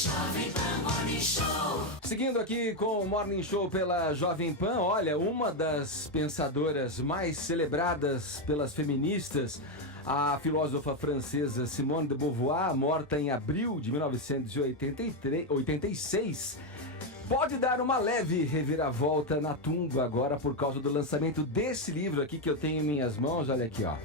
Jovem Pan Morning Show. Seguindo aqui com o Morning Show pela Jovem Pan, olha, uma das pensadoras mais celebradas pelas feministas, a filósofa francesa Simone de Beauvoir, morta em abril de 1986, pode dar uma leve reviravolta na tumba agora por causa do lançamento desse livro aqui que eu tenho em minhas mãos, olha aqui, ó.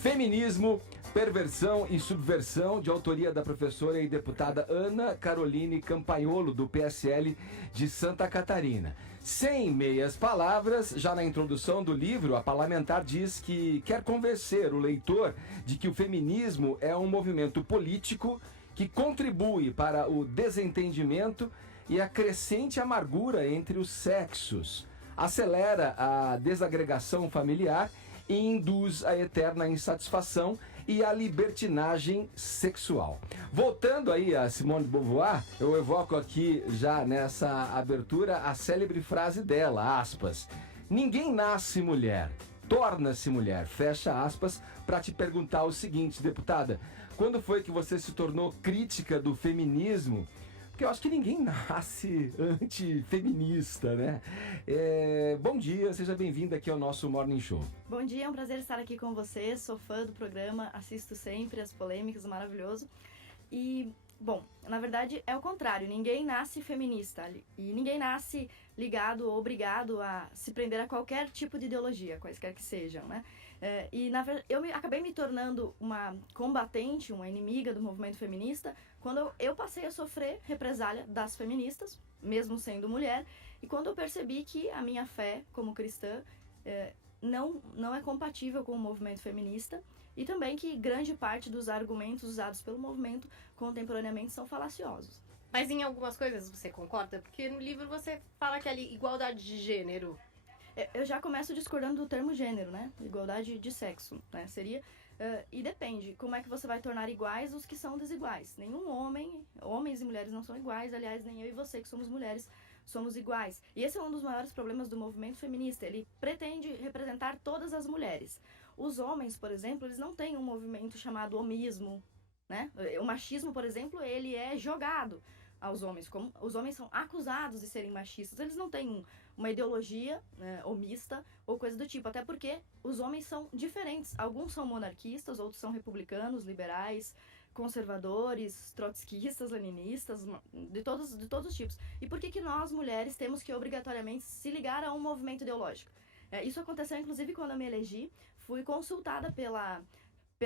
Feminismo, Perversão e Subversão, de autoria da professora e deputada Ana Caroline Campagnolo, do PSL de Santa Catarina. Sem meias palavras, já na introdução do livro, a parlamentar diz que quer convencer o leitor de que o feminismo é um movimento político que contribui para o desentendimento e a crescente amargura entre os sexos, acelera a desagregação familiar e induz a eterna insatisfação e a libertinagem sexual. Voltando aí a Simone de Beauvoir, eu evoco aqui já nessa abertura a célebre frase dela, aspas, ninguém nasce mulher, torna-se mulher, fecha aspas, para te perguntar o seguinte, deputada, quando foi que você se tornou crítica do feminismo? Porque eu acho que ninguém nasce antifeminista, né? Bom dia, seja bem-vindo aqui ao nosso Morning Show. Bom dia, é um prazer estar aqui com você, sou fã do programa, assisto sempre as polêmicas, maravilhoso. E, bom, na verdade é o contrário, ninguém nasce feminista e ninguém nasce ligado ou obrigado a se prender a qualquer tipo de ideologia, quaisquer que sejam, né? E na verdade acabei me tornando uma combatente, uma inimiga do movimento feminista quando eu passei a sofrer represália das feministas, mesmo sendo mulher, e quando eu percebi que a minha fé como cristã não é compatível com o movimento feminista e também que grande parte dos argumentos usados pelo movimento contemporaneamente são falaciosos. Mas em algumas coisas você concorda? Porque no livro você fala que ali igualdade de gênero. Eu já começo discordando do termo gênero, né? Igualdade de sexo, né? Seria... e depende, como é que você vai tornar iguais os que são desiguais. Nenhum homens e mulheres não são iguais, aliás, nem eu e você que somos mulheres somos iguais. E esse é um dos maiores problemas do movimento feminista, ele pretende representar todas as mulheres. Os homens, por exemplo, eles não têm um movimento chamado homismo, né? O machismo, por exemplo, ele é jogado aos homens, como os homens são acusados de serem machistas, eles não têm uma ideologia homista ou coisa do tipo, até porque os homens são diferentes, alguns são monarquistas, outros são republicanos, liberais, conservadores, trotskistas, leninistas, de todos os tipos. E por que nós, mulheres, temos que obrigatoriamente se ligar a um movimento ideológico? Isso aconteceu, inclusive, quando eu me elegi, fui consultada pela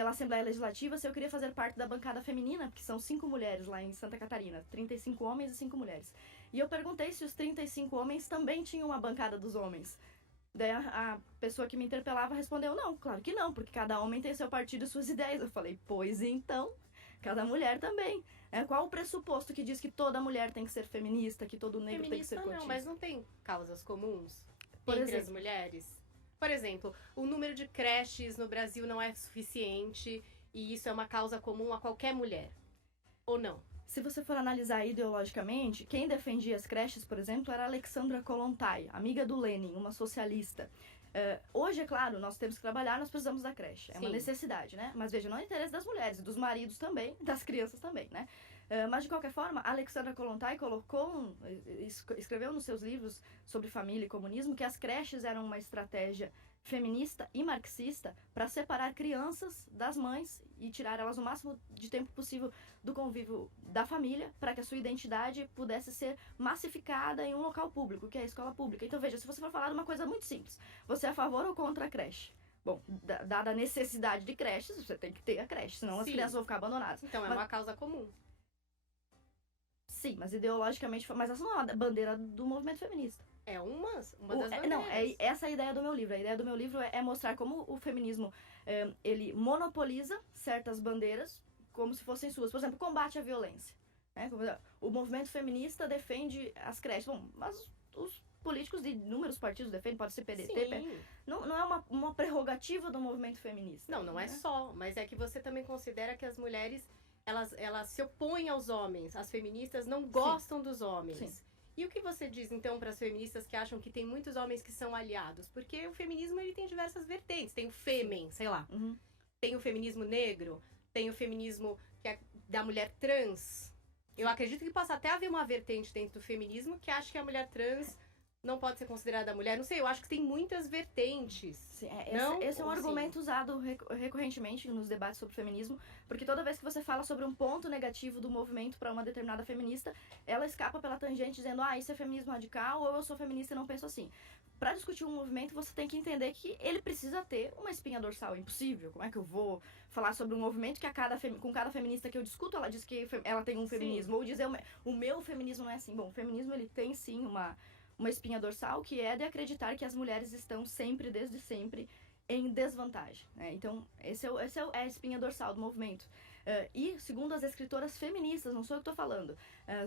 Assembleia Legislativa se eu queria fazer parte da bancada feminina, porque são 5 mulheres lá em Santa Catarina, 35 homens e 5 mulheres. E eu perguntei se os 35 homens também tinham uma bancada dos homens. Daí a pessoa que me interpelava respondeu, não, claro que não, porque cada homem tem seu partido e suas ideias. Eu falei, pois então, cada mulher também. Qual o pressuposto que diz que toda mulher tem que ser feminista, que todo negro tem que ser cotista? Não, mas não tem causas comuns Por entre exemplo, as mulheres? Por exemplo, o número de creches no Brasil não é suficiente e isso é uma causa comum a qualquer mulher. Ou não? Se você for analisar ideologicamente, quem defendia as creches, por exemplo, era Alexandra Kollontai, amiga do Lenin, uma socialista. Hoje, é claro, nós temos que trabalhar, nós precisamos da creche. É uma necessidade, né? Mas veja, não é interesse das mulheres, dos maridos também, das crianças também, né? Mas, de qualquer forma, Alexandra Kollontai escreveu nos seus livros sobre família e comunismo que as creches eram uma estratégia feminista e marxista para separar crianças das mães e tirar elas o máximo de tempo possível do convívio da família para que a sua identidade pudesse ser massificada em um local público, que é a escola pública. Então, veja, se você for falar de uma coisa muito simples, você é a favor ou contra a creche? Bom, dada a necessidade de creches, você tem que ter a creche, senão as crianças vão ficar abandonadas. Então, é uma causa comum. Sim, mas ideologicamente... Mas essa não é a bandeira do movimento feminista. É uma das bandeiras. Não, essa é a ideia do meu livro. A ideia do meu livro é mostrar como o feminismo ele monopoliza certas bandeiras como se fossem suas. Por exemplo, combate à violência. O movimento feminista defende as creches. Bom, mas os políticos de inúmeros partidos defendem, pode ser PDT. Não é uma prerrogativa do movimento feminista. Não é só. Mas é que você também considera que as mulheres... Elas se opõem aos homens. As feministas não gostam dos homens. Sim. E o que você diz, então, para as feministas que acham que tem muitos homens que são aliados? Porque o feminismo ele tem diversas vertentes. Tem o fêmen, sei lá. Tem o feminismo negro. Tem o feminismo que é da mulher trans. Eu acredito que possa até haver uma vertente dentro do feminismo que acha que a mulher trans não pode ser considerada mulher. Não sei, eu acho que tem muitas vertentes. Sim, Não? esse é um Ou sim? argumento usado recorrentemente nos debates sobre feminismo, porque toda vez que você fala sobre um ponto negativo do movimento para uma determinada feminista, ela escapa pela tangente dizendo, isso é feminismo radical, ou eu sou feminista e não penso assim. Para discutir um movimento, você tem que entender que ele precisa ter uma espinha dorsal. É impossível. Como é que eu vou falar sobre um movimento que com cada feminista que eu discuto, ela diz que ela tem um feminismo, ou dizer o meu feminismo não é assim. Bom, o feminismo ele tem sim uma espinha dorsal, que é de acreditar que as mulheres estão sempre, desde sempre, em desvantagem. Né? Então, esse é a espinha dorsal do movimento. E, segundo as escritoras feministas, não sou eu que estou falando,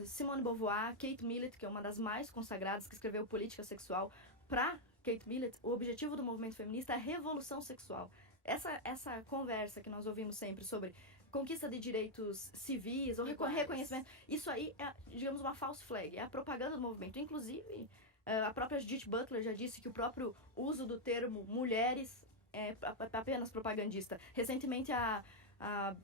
Simone Beauvoir, Kate Millett, que é uma das mais consagradas, que escreveu Política Sexual, para Kate Millett, o objetivo do movimento feminista é a revolução sexual. Essa conversa que nós ouvimos sempre sobre conquista de direitos civis ou reconhecimento, isso aí é, digamos, uma false flag, é a propaganda do movimento. Inclusive, a própria Judith Butler já disse que o próprio uso do termo mulheres é apenas propagandista. Recentemente, a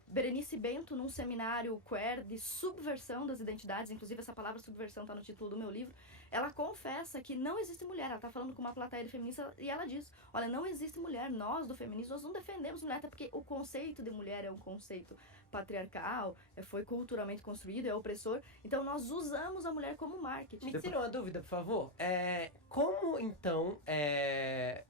Berenice Bento, num seminário queer de subversão das identidades, inclusive essa palavra subversão está no título do meu livro, ela confessa que não existe mulher. Ela está falando com uma plateia de feminista e ela diz, olha, não existe mulher, nós do feminismo, nós não defendemos mulher, até porque o conceito de mulher é um conceito patriarcal, foi culturalmente construído, é opressor, então nós usamos a mulher como marketing. Me tira uma dúvida, por favor. Como, então,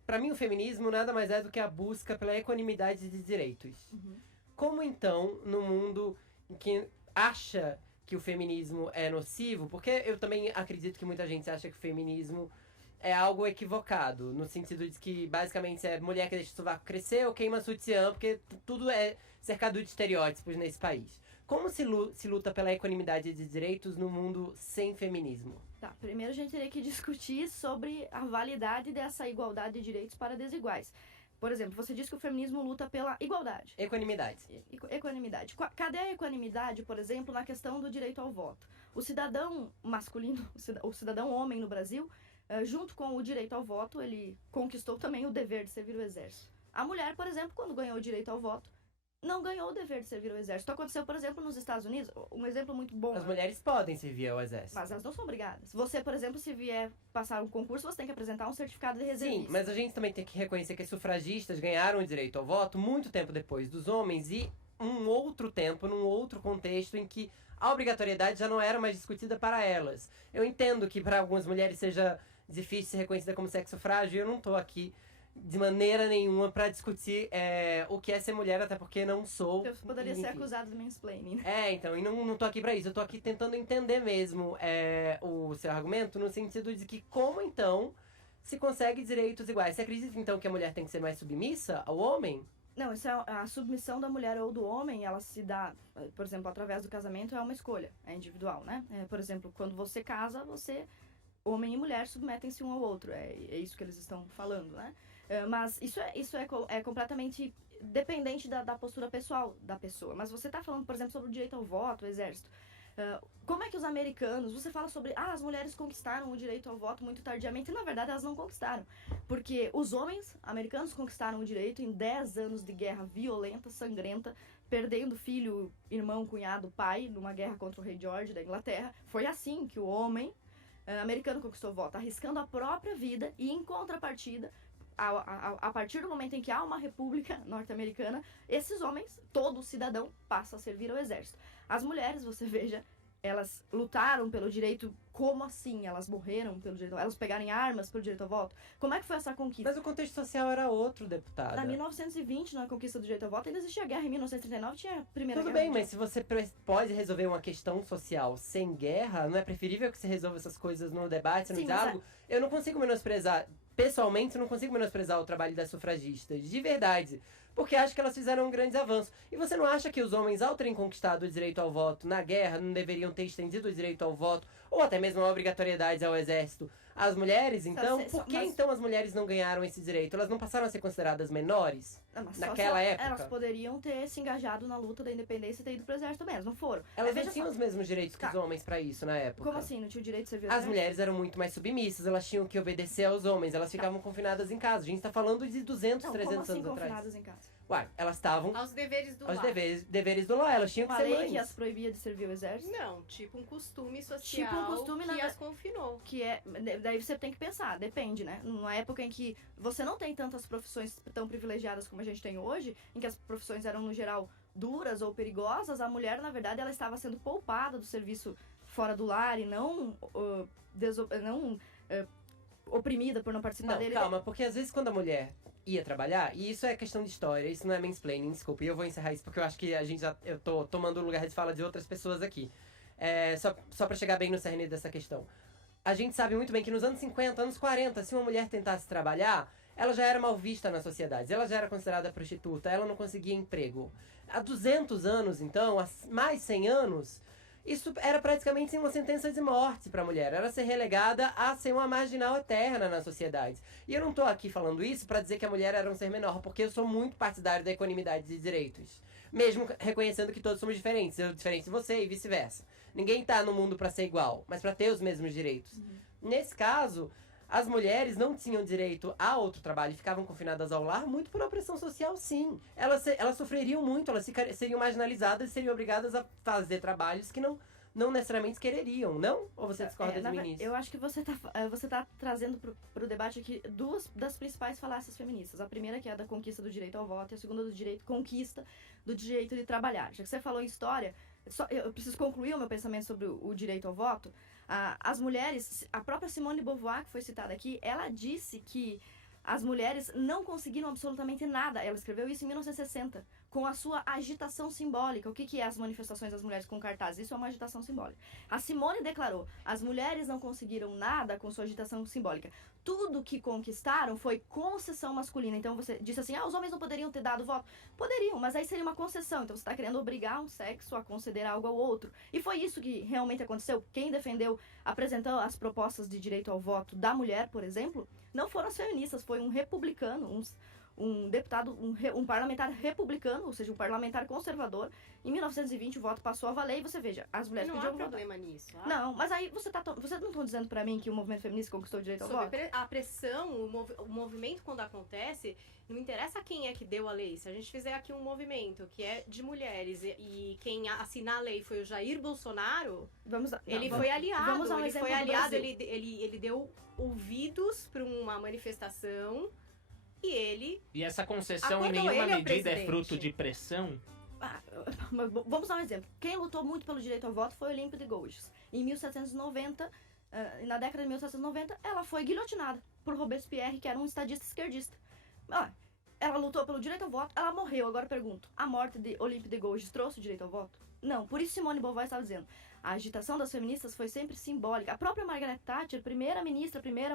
pra mim o feminismo nada mais é do que a busca pela equanimidade de direitos. Uhum. Como, então, no mundo em que acha que o feminismo é nocivo, porque eu também acredito que muita gente acha que o feminismo é algo equivocado, no sentido de que, basicamente, é mulher que deixa o sovaco crescer ou queima sutiã, porque tudo é cercado de estereótipos nesse país. Como se luta pela equanimidade de direitos no mundo sem feminismo? Tá, primeiro a gente teria que discutir sobre a validade dessa igualdade de direitos para desiguais. Por exemplo, você diz que o feminismo luta pela igualdade. Equanimidade. Equanimidade. Cadê a equanimidade, por exemplo, na questão do direito ao voto? O cidadão masculino, o cidadão homem no Brasil, junto com o direito ao voto, ele conquistou também o dever de servir o exército. A mulher, por exemplo, quando ganhou o direito ao voto, não ganhou o dever de servir o exército. Aconteceu, por exemplo, nos Estados Unidos, um exemplo muito bom. As mulheres podem servir ao exército. Mas elas não são obrigadas. Você, por exemplo, se vier passar um concurso, você tem que apresentar um certificado de reservista. Sim, mas a gente também tem que reconhecer que as sufragistas ganharam o direito ao voto muito tempo depois dos homens e um outro tempo, num outro contexto em que a obrigatoriedade já não era mais discutida para elas. Eu entendo que para algumas mulheres seja difícil ser reconhecida como sexo frágil e eu não tô aqui de maneira nenhuma pra discutir o que é ser mulher, até porque não sou. Eu poderia ser enfim. acusado de mansplaining, né? Então, e não tô aqui pra isso. Eu tô aqui tentando entender mesmo o seu argumento, no sentido de que como, então, se consegue direitos iguais. Você acredita, então, que a mulher tem que ser mais submissa ao homem? Não, isso é a submissão da mulher ou do homem, ela se dá, por exemplo, através do casamento, é uma escolha, é individual, né? Por exemplo, quando você casa, homem e mulher submetem-se um ao outro, é isso que eles estão falando, né? Mas isso é completamente dependente da postura pessoal da pessoa. Mas você está falando, por exemplo, sobre o direito ao voto, o exército. Como é que os americanos... Você fala sobre... as mulheres conquistaram o direito ao voto muito tardiamente. E, na verdade, elas não conquistaram. Porque os homens americanos conquistaram o direito em 10 anos de guerra violenta, sangrenta, perdendo filho, irmão, cunhado, pai, numa guerra contra o rei George da Inglaterra. Foi assim que o homem americano conquistou o voto, arriscando a própria vida e, em contrapartida... A partir do momento em que há uma república norte-americana, esses homens, todo cidadão, passa a servir ao exército. As mulheres, você veja, elas lutaram pelo direito, como assim? Elas morreram pelo direito, elas pegarem armas pelo direito ao voto? Como é que foi essa conquista? Mas o contexto social era outro, deputada. Na 1920, na conquista do direito ao voto, ainda existia a guerra. Em 1939 tinha a primeira Tudo guerra. bem, mas se você pode resolver uma questão social sem guerra, não é preferível que você resolva essas coisas no debate, no Sim, diálogo? Eu não consigo menosprezar... Pessoalmente, eu não consigo menosprezar o trabalho das sufragistas, de verdade. Porque acho que elas fizeram um grande avanço. E você não acha que os homens, ao terem conquistado o direito ao voto na guerra, não deveriam ter estendido o direito ao voto, ou até mesmo a obrigatoriedade ao exército, às mulheres? Então, por que então as mulheres não ganharam esse direito? Elas não passaram a ser consideradas menores? Mas só naquela se época. elas poderiam ter se engajado na luta da independência e ter ido pro exército mesmo, não foram. Elas Veja não tinham só, os mesmos direitos que Tá. os homens pra isso na época. como assim? Não tinha o direito de servir ao As exército? mulheres eram muito mais submissas, elas tinham que obedecer aos homens, elas ficavam confinadas em casa. A gente tá falando de 200, Não, 300 como assim anos atrás. confinadas em casa? Uai, elas estavam Aos deveres do aos lar. deveres do lar, elas tinham que Uma ser lei mães. que as proibia de servir ao exército? Não, tipo um costume social Tipo um costume, que na- as confinou. Que é. Daí você tem que pensar, depende, né? Numa época em que você não tem tantas profissões tão privilegiadas como a gente tem hoje, em que as profissões eram, no geral, duras ou perigosas, a mulher, na verdade, ela estava sendo poupada do serviço fora do lar e não, oprimida por não participar Não, dele. calma, porque às vezes quando a mulher ia trabalhar, e isso é questão de história, isso não é mansplaining, desculpa, e eu vou encerrar isso porque eu acho que eu tô tomando o lugar de fala de outras pessoas aqui. Só pra chegar bem no cerne dessa questão. A gente sabe muito bem que nos anos 50, anos 40, se uma mulher tentasse trabalhar, ela já era mal vista na sociedade, ela já era considerada prostituta, ela não conseguia emprego. Há 200 anos, então, há mais 100 anos, isso era praticamente uma sentença de morte para a mulher. Era ser relegada a ser uma marginal eterna na sociedade. E eu não tô aqui falando isso para dizer que a mulher era um ser menor, porque eu sou muito partidário da equanimidade de direitos. Mesmo reconhecendo que todos somos diferentes. Eu diferente de você e vice-versa. Ninguém tá no mundo para ser igual, mas para ter os mesmos direitos. Nesse caso, as mulheres não tinham direito a outro trabalho e ficavam confinadas ao lar muito por opressão social, sim. Elas sofreriam muito, elas seriam marginalizadas e seriam obrigadas a fazer trabalhos que não necessariamente quereriam, não? Ou você discorda de mim nisso? Eu acho que você tá trazendo pro debate aqui duas das principais falácias feministas. A primeira, que é a da conquista do direito ao voto, e a segunda, conquista do direito de trabalhar. Já que você falou em história, eu preciso concluir o meu pensamento sobre o direito ao voto. As mulheres, a própria Simone de Beauvoir, que foi citada aqui, ela disse que as mulheres não conseguiram absolutamente nada. Ela escreveu isso em 1960, com a sua agitação simbólica. O que é as manifestações das mulheres com cartazes? Isso é uma agitação simbólica. A Simone declarou: as mulheres não conseguiram nada com sua agitação simbólica. Tudo que conquistaram foi concessão masculina. Então você disse assim: os homens não poderiam ter dado voto? Poderiam, mas aí seria uma concessão. Então você está querendo obrigar um sexo a conceder algo ao outro. E foi isso que realmente aconteceu. Quem apresentou as propostas de direito ao voto da mulher, por exemplo, não foram as feministas, foi um republicano, um deputado, um parlamentar republicano, ou seja, um parlamentar conservador. Em 1920 o voto passou a valer e você veja, as mulheres Não podiam há votar. problema nisso. Não, mas aí vocês não estão dizendo pra mim que o movimento feminista conquistou o direito ao voto? Sobre a pressão, o movimento quando acontece, não interessa quem é que deu a lei. Se a gente fizer aqui um movimento que é de mulheres e quem assinar a lei foi o Jair Bolsonaro, ele foi aliado. Vamos a um Ele exemplo foi do aliado, Brasil. ele deu ouvidos para uma manifestação e ele... E essa concessão em Acordou, nenhuma ele é o medida é presidente. fruto de pressão? Vamos dar um exemplo. Quem lutou muito pelo direito ao voto foi Olímpia de Gouges. Em 1790, na década de 1790, ela foi guilhotinada por Robespierre, que era um estadista esquerdista. Ela lutou pelo direito ao voto, ela morreu. Agora eu pergunto, a morte de Olímpia de Gouges trouxe o direito ao voto? Não, por isso Simone de Beauvoir estava dizendo: a agitação das feministas foi sempre simbólica. A própria Margaret Thatcher, primeira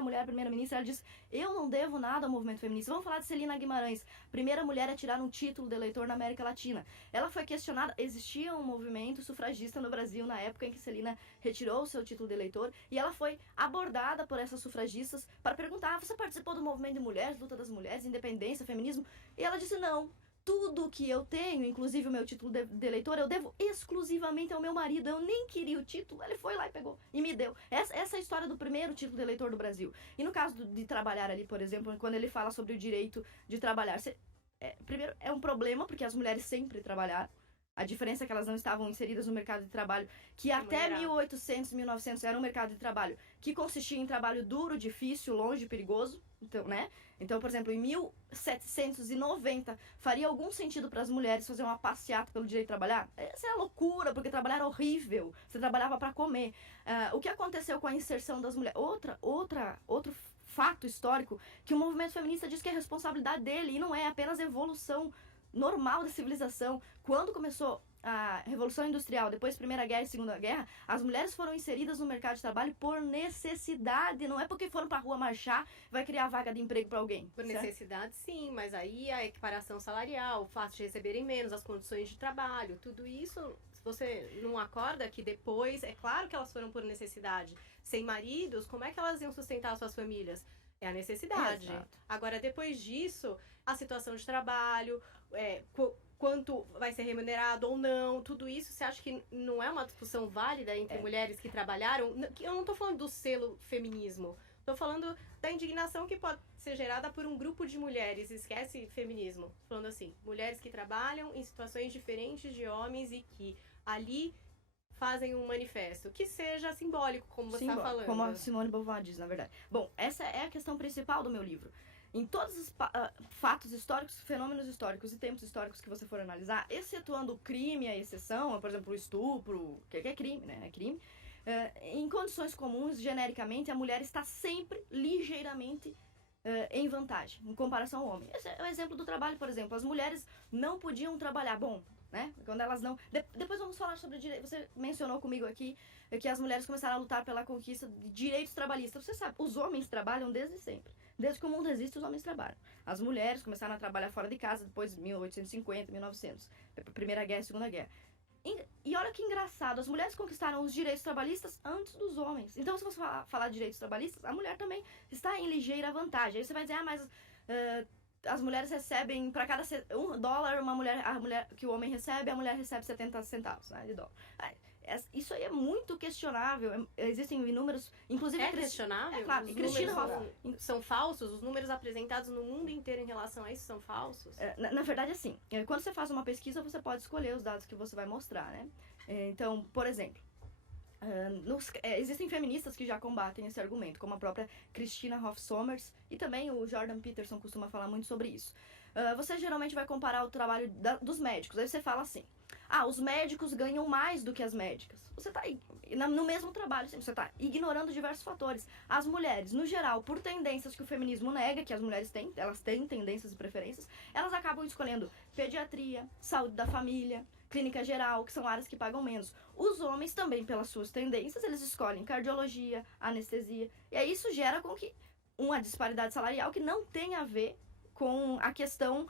mulher primeira-ministra, ela disse: eu não devo nada ao movimento feminista. Vamos falar de Celina Guimarães, primeira mulher a tirar um título de eleitor na América Latina. Ela foi questionada, existia um movimento sufragista no Brasil na época em que Celina retirou o seu título de eleitor, e ela foi abordada por essas sufragistas para perguntar: você participou do movimento de mulheres, luta das mulheres, independência, feminismo? E ela disse: não. Tudo que eu tenho, inclusive o meu título de eleitor, eu devo exclusivamente ao meu marido. Eu nem queria o título, ele foi lá e pegou e me deu. Essa é a história do primeiro título de eleitor do Brasil. E no caso de trabalhar ali, por exemplo, quando ele fala sobre o direito de trabalhar, primeiro, é um problema, porque as mulheres sempre trabalharam. A diferença é que elas não estavam inseridas no mercado de trabalho, que até 1800, 1900 era um mercado de trabalho que consistia em trabalho duro, difícil, longe, perigoso. Então, né? Então, por exemplo, em 1790, faria algum sentido para as mulheres fazer uma passeata pelo direito de trabalhar? Essa é loucura, porque trabalhar era horrível. Você trabalhava para comer. O que aconteceu com a inserção das mulheres? Outro fato histórico que o movimento feminista diz que é responsabilidade dele e não é apenas evolução normal da civilização. Quando começou a Revolução Industrial, depois Primeira Guerra e Segunda Guerra, as mulheres foram inseridas no mercado de trabalho por necessidade, não é porque foram pra rua marchar, vai criar vaga de emprego para alguém. Por certo? necessidade, sim, mas aí a equiparação salarial, o fato de receberem menos, as condições de trabalho, tudo isso, se você não acorda que depois, é claro que elas foram por necessidade. Sem maridos, como é que elas iam sustentar suas famílias? É a necessidade. Exato. Agora, depois disso, a situação de trabalho, quanto vai ser remunerado ou não, tudo isso, você acha que não é uma discussão válida entre mulheres que trabalharam? Eu não tô falando do selo feminismo. Tô falando da indignação que pode ser gerada por um grupo de mulheres. Esquece feminismo. Falando assim, mulheres que trabalham em situações diferentes de homens e que ali fazem um manifesto. Que seja simbólico, como você está falando. Como a Simone de Beauvoir diz, na verdade. Bom, essa é a questão principal do meu livro. Em todos os fatos históricos, fenômenos históricos e tempos históricos que você for analisar, excetuando o crime, a exceção, por exemplo, o estupro, que é crime, né? É crime. Em condições comuns, genericamente, a mulher está sempre ligeiramente em vantagem, em comparação ao homem. Esse é o exemplo do trabalho, por exemplo. As mulheres não podiam trabalhar. Bom, né? Quando elas não... Depois vamos falar sobre direito. Você mencionou comigo aqui que as mulheres começaram a lutar pela conquista de direitos trabalhistas. Você sabe, os homens trabalham desde sempre. Desde que o mundo existe, os homens trabalham. As mulheres começaram a trabalhar fora de casa depois de 1850, 1900. Primeira Guerra e Segunda Guerra. E olha que engraçado, as mulheres conquistaram os direitos trabalhistas antes dos homens. Então, se você falar de direitos trabalhistas, a mulher também está em ligeira vantagem. Aí você vai dizer, mas as mulheres recebem, para cada $1, a mulher que o homem recebe, a mulher recebe 70 centavos, né, de dólar. Isso aí é muito questionável. Existem inúmeros, inclusive... É questionável? É claro. Os Cristina números são falsos? Os números apresentados no mundo inteiro em relação a isso são falsos? Na verdade, assim, quando você faz uma pesquisa, você pode escolher os dados que você vai mostrar, né? Então, por exemplo, existem feministas que já combatem esse argumento, como a própria Christina Hoff Sommers e também o Jordan Peterson costuma falar muito sobre isso. Você geralmente vai comparar o trabalho dos médicos, aí você fala assim, os médicos ganham mais do que as médicas. Você está no mesmo trabalho, você está ignorando diversos fatores. As mulheres, no geral, por tendências que o feminismo nega, que as mulheres têm, elas têm tendências e preferências, elas acabam escolhendo pediatria, saúde da família, clínica geral, que são áreas que pagam menos. Os homens também, pelas suas tendências, eles escolhem cardiologia, anestesia, e aí isso gera com que uma disparidade salarial que não tem a ver com a questão...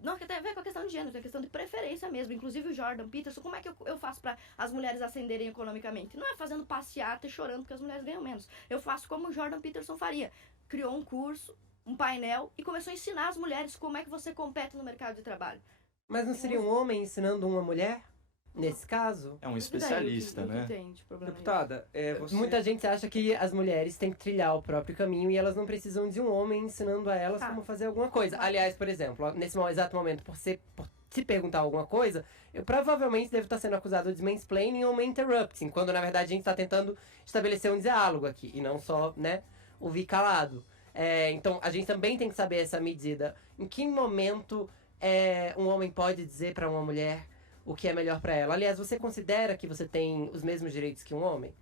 não, que tem a ver com a questão de gênero, tem a questão de preferência mesmo. Inclusive o Jordan Peterson, como é que eu faço para as mulheres ascenderem economicamente? Não é fazendo passeata e chorando porque as mulheres ganham menos. Eu faço como o Jordan Peterson faria. Criou um curso, um painel e começou a ensinar as mulheres como é que você compete no mercado de trabalho. Mas não seria um homem ensinando uma mulher? Nesse caso? É um especialista, né? Deputada, você... Muita gente acha que as mulheres têm que trilhar o próprio caminho e elas não precisam de um homem ensinando a elas como fazer alguma coisa. Aliás, por exemplo, nesse exato momento, por se perguntar alguma coisa, eu provavelmente devo estar sendo acusado de mansplaining ou interrupting, quando na verdade a gente está tentando estabelecer um diálogo aqui e não só, né, ouvir calado. Então, a gente também tem que saber essa medida. Em que momento um homem pode dizer para uma mulher o que é melhor para ela? Aliás, você considera que você tem os mesmos direitos que um homem?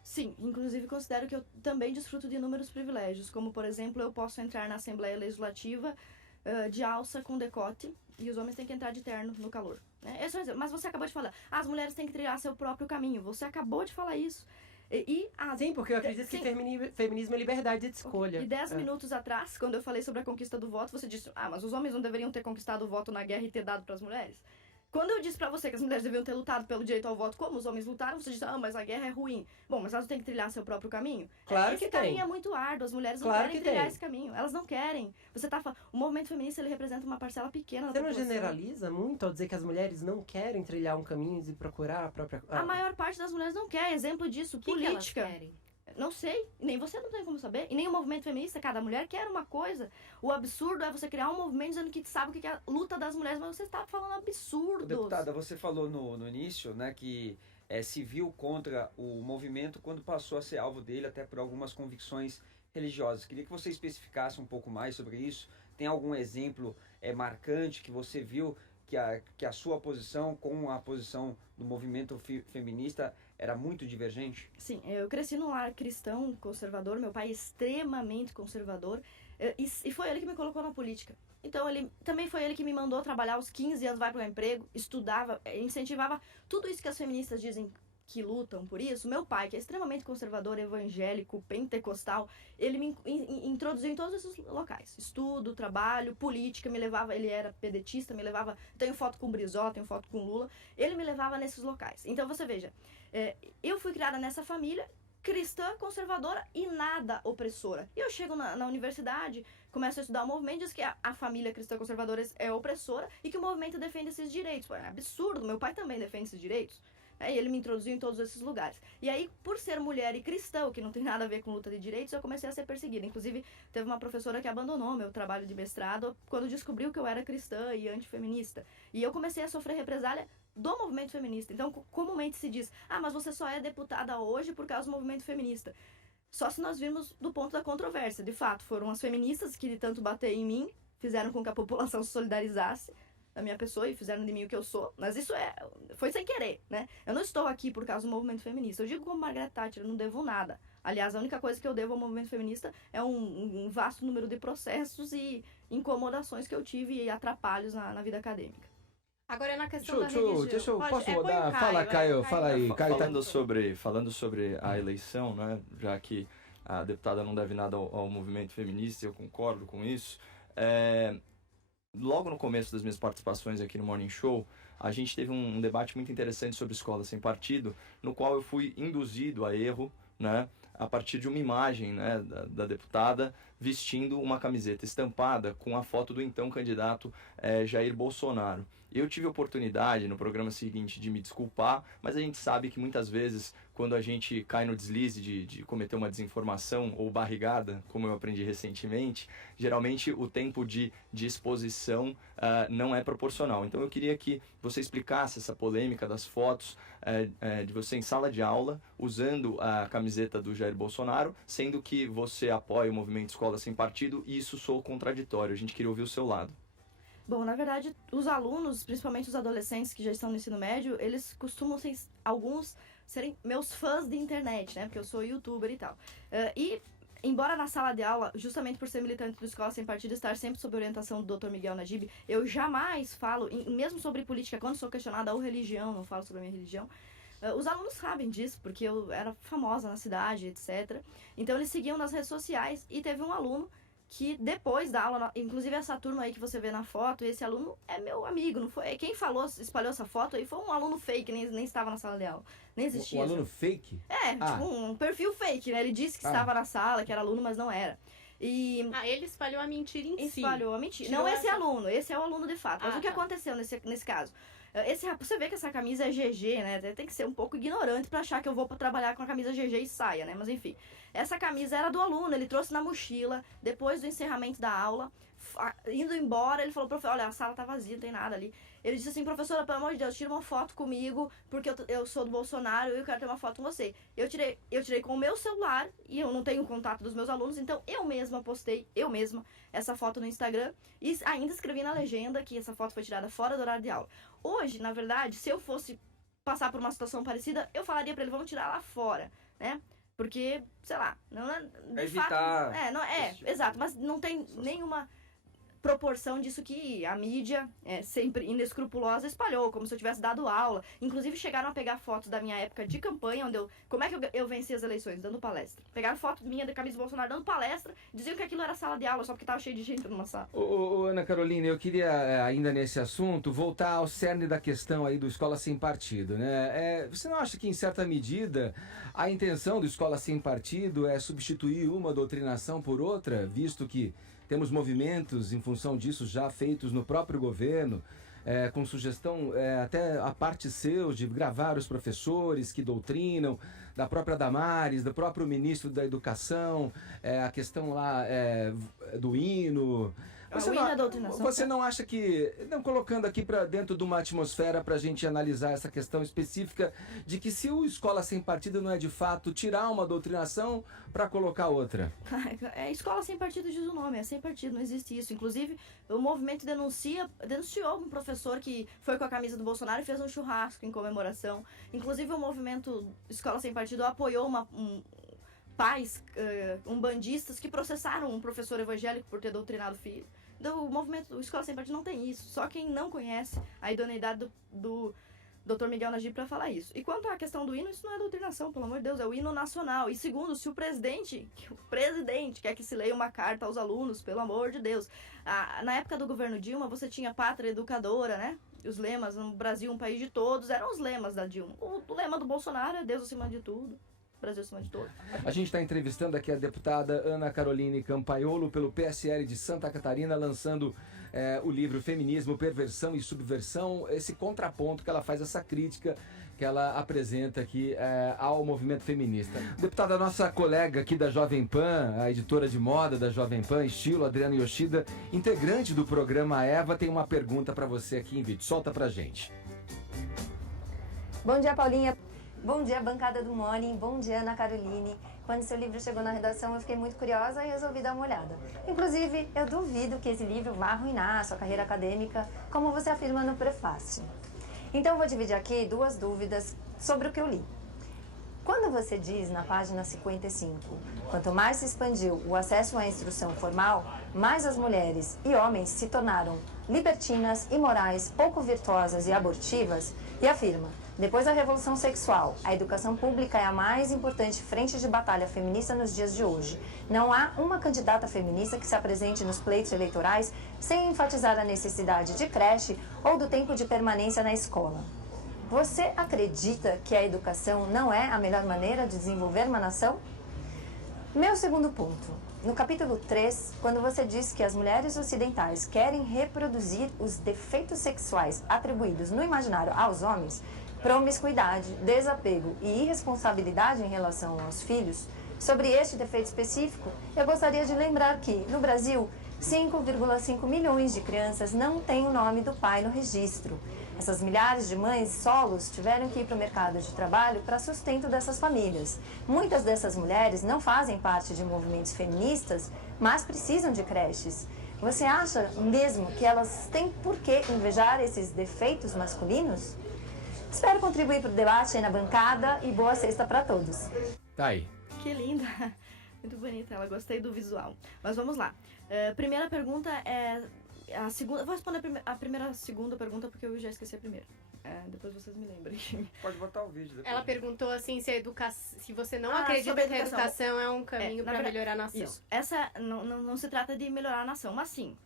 Sim, inclusive considero que eu também desfruto de inúmeros privilégios, como, por exemplo, eu posso entrar na Assembleia Legislativa de alça com decote e os homens têm que entrar de terno no calor. Né? Mas você acabou de falar, as mulheres têm que trilhar seu próprio caminho. Você acabou de falar isso. Sim, porque eu acredito que feminismo é liberdade de escolha. E 10 minutos atrás, quando eu falei sobre a conquista do voto, você disse, mas os homens não deveriam ter conquistado o voto na guerra e ter dado para as mulheres? Quando eu disse pra você que as mulheres deviam ter lutado pelo direito ao voto como os homens lutaram, você disse, mas a guerra é ruim. Bom, mas elas têm que trilhar seu próprio caminho? Claro que tem. Esse caminho é muito árduo, as mulheres não querem trilhar esse caminho. Elas não querem. Você tá falando, o movimento feminista, ele representa uma parcela pequena da população. Você não generaliza muito ao dizer que as mulheres não querem trilhar um caminho de procurar a própria... A maior parte das mulheres não quer. Exemplo disso, política. Que elas querem? Não sei, nem você não tem como saber. E nem o movimento feminista, cada mulher quer uma coisa. O absurdo é você criar um movimento dizendo que sabe o que é a luta das mulheres, mas você está falando absurdos. Deputada, você falou no início, né, que se viu contra o movimento quando passou a ser alvo dele, até por algumas convicções religiosas. Queria que você especificasse um pouco mais sobre isso. Tem algum exemplo marcante que você viu que a sua posição com a posição do movimento feminista era muito divergente? Sim, eu cresci num lar cristão, conservador, meu pai é extremamente conservador, e foi ele que me colocou na política. Então, também foi ele que me mandou trabalhar aos 15 anos, vai para o emprego, estudava, incentivava tudo isso que as feministas dizem que lutam por isso. Meu pai, que é extremamente conservador, evangélico, pentecostal, ele me introduziu em todos esses locais. Estudo, trabalho, política, me levava, ele era pedetista, me levava, tenho foto com o Brizola, tenho foto com o Lula, ele me levava nesses locais. Então você veja, eu fui criada nessa família, cristã, conservadora e nada opressora. E eu chego na universidade, começo a estudar o movimento, diz que a família cristã conservadora é opressora e que o movimento defende esses direitos. Pô, é absurdo, meu pai também defende esses direitos. E ele me introduziu em todos esses lugares. E aí, por ser mulher e cristã, o que não tem nada a ver com luta de direitos, eu comecei a ser perseguida. Inclusive, teve uma professora que abandonou meu trabalho de mestrado quando descobriu que eu era cristã e antifeminista. E eu comecei a sofrer represália do movimento feminista. Então, comumente se diz, mas você só é deputada hoje por causa do movimento feminista. Só se nós virmos do ponto da controvérsia. De fato, foram as feministas que de tanto bater em mim, fizeram com que a população se solidarizasse da minha pessoa e fizeram de mim o que eu sou. Mas isso foi sem querer, né? Eu não estou aqui por causa do movimento feminista. Eu digo como Margaret Thatcher, eu não devo nada. Aliás, a única coisa que eu devo ao movimento feminista é um vasto número de processos incomodações que eu tive e atrapalhos na vida acadêmica. Agora é na questão da religião. Posso põe mudar? o Fala, Caio, fala aí. Caio tá... Falando sobre a eleição, né, já que a deputada não deve nada ao movimento feminista, eu concordo com isso. Logo no começo das minhas participações aqui no Morning Show, a gente teve um debate muito interessante sobre escola sem partido, no qual eu fui induzido a erro, né, a partir de uma imagem, né, da deputada vestindo uma camiseta estampada com a foto do então candidato Jair Bolsonaro. Eu tive a oportunidade no programa seguinte de me desculpar, mas a gente sabe que muitas vezes, quando a gente cai no deslize de cometer uma desinformação ou barrigada, como eu aprendi recentemente, geralmente o tempo de exposição não é proporcional. Então eu queria que você explicasse essa polêmica das fotos de você em sala de aula, usando a camiseta do Jair Bolsonaro, sendo que você apoia o movimento Escola Sem Partido, e isso soa contraditório. A gente queria ouvir o seu lado. Bom, na verdade, os alunos, principalmente os adolescentes que já estão no ensino médio, eles costumam ser, alguns, serem meus fãs de internet, né? Porque eu sou youtuber e tal. Embora na sala de aula, justamente por ser militante do Escola Sem Partido, estar sempre sob orientação do Dr. Miguel Najib, eu jamais falo, mesmo sobre política, quando sou questionada ou religião, não falo sobre a minha religião. Os alunos sabem disso, porque eu era famosa na cidade, etc. Então eles seguiam nas redes sociais e teve um aluno que depois da aula, inclusive essa turma aí que você vê na foto, esse aluno é meu amigo, não foi? Quem espalhou essa foto aí foi um aluno fake, nem estava na sala de aula, nem existia. Um aluno fake? Tipo um perfil fake, né? Ele disse que estava na sala, que era aluno, mas não era. Ele espalhou a mentira em si. Espalhou a mentira. Não esse aluno, esse é o aluno de fato. Mas o que tá. aconteceu nesse caso? Você vê que essa camisa é GG, né? Tem que ser um pouco ignorante pra achar que eu vou trabalhar com a camisa GG e saia, né? Mas enfim, essa camisa era do aluno, ele trouxe na mochila, depois do encerramento da aula, indo embora, ele falou, professor, olha, a sala tá vazia, não tem nada ali. Ele disse assim, professora, pelo amor de Deus, tira uma foto comigo, porque eu sou do Bolsonaro e eu quero ter uma foto com você. Eu tirei com o meu celular, e eu não tenho contato dos meus alunos, então eu mesma postei, essa foto no Instagram, e ainda escrevi na legenda que essa foto foi tirada fora do horário de aula. Hoje, na verdade, se eu fosse passar por uma situação parecida, eu falaria pra ele, vamos tirar lá fora, né? Porque, sei lá, não é... Evitar... Exato, mas não tem nenhuma proporção disso que a mídia, sempre inescrupulosa, espalhou, como se eu tivesse dado aula. Inclusive, chegaram a pegar fotos da minha época de campanha, onde como é que eu venci as eleições? Dando palestra. Pegaram foto minha da camisa do Bolsonaro dando palestra, diziam que aquilo era sala de aula, só porque tava cheio de gente numa sala. Ana Carolina, eu queria, ainda nesse assunto, voltar ao cerne da questão aí do Escola Sem Partido, né? Você não acha que, em certa medida, a intenção do Escola Sem Partido é substituir uma doutrinação por outra, visto que temos movimentos em função disso já feitos no próprio governo, com sugestão até a parte seus de gravar os professores que doutrinam, da própria Damares, do próprio ministro da Educação, a questão lá do hino. Você não acha que, não colocando aqui para dentro de uma atmosfera para a gente analisar essa questão específica de que se o Escola Sem Partido não é de fato tirar uma doutrinação para colocar outra? Escola Sem Partido diz o nome, é sem partido, não existe isso. Inclusive, o movimento denunciou um professor que foi com a camisa do Bolsonaro e fez um churrasco em comemoração. Inclusive, o movimento Escola Sem Partido apoiou pais umbandistas que processaram um professor evangélico por ter doutrinado o filho. O movimento Escola Sem Partido não tem isso. Só quem não conhece a idoneidade do Dr. Miguel Najib para falar isso. E quanto à questão do hino, isso não é doutrinação, pelo amor de Deus, é o hino nacional. E segundo, se o presidente quer que se leia uma carta aos alunos, pelo amor de Deus. Na época do governo Dilma, você tinha pátria educadora, né? Os lemas, no Brasil, um país de todos, eram os lemas da Dilma. O lema do Bolsonaro é Deus acima de tudo. Brasil acima de todos. A gente está entrevistando aqui a deputada Ana Caroline Campaiolo pelo PSL de Santa Catarina, lançando o livro Feminismo, Perversão e Subversão, esse contraponto que ela faz, essa crítica que ela apresenta aqui ao movimento feminista. Deputada, nossa colega aqui da Jovem Pan, a editora de moda da Jovem Pan, Estilo, Adriana Yoshida, integrante do programa Eva, tem uma pergunta para você aqui em vídeo. Solta pra gente. Bom dia, Paulinha. Bom dia, bancada do Morning. Bom dia, Ana Caroline. Quando seu livro chegou na redação, eu fiquei muito curiosa e resolvi dar uma olhada. Inclusive, eu duvido que esse livro vá arruinar a sua carreira acadêmica, como você afirma no prefácio. Então, eu vou dividir aqui 2 dúvidas sobre o que eu li. Quando você diz na página 55, quanto mais se expandiu o acesso à instrução formal, mais as mulheres e homens se tornaram libertinas, imorais, pouco virtuosas e abortivas, e afirma: depois da Revolução Sexual, a educação pública é a mais importante frente de batalha feminista nos dias de hoje. Não há uma candidata feminista que se apresente nos pleitos eleitorais sem enfatizar a necessidade de creche ou do tempo de permanência na escola. Você acredita que a educação não é a melhor maneira de desenvolver uma nação? Meu segundo ponto. No capítulo 3, quando você diz que as mulheres ocidentais querem reproduzir os defeitos sexuais atribuídos no imaginário aos homens, promiscuidade, desapego e irresponsabilidade em relação aos filhos, sobre este defeito específico, eu gostaria de lembrar que, no Brasil, 5,5 milhões de crianças não têm o nome do pai no registro. Essas milhares de mães solos tiveram que ir para o mercado de trabalho para sustento dessas famílias. Muitas dessas mulheres não fazem parte de movimentos feministas, mas precisam de creches. Você acha mesmo que elas têm por que invejar esses defeitos masculinos? Espero contribuir para o debate aí na bancada e boa sexta para todos. Tá aí. Que linda! Muito bonita ela, gostei do visual. Mas vamos lá. Primeira pergunta é a segunda. Vou responder a segunda pergunta porque eu já esqueci a primeira. Depois vocês me lembrem. Pode botar o vídeo depois. Ela perguntou assim se você não sobre acredita a que a educação é um caminho para melhorar a nação. Isso. Essa não se trata de melhorar a nação, mas sim,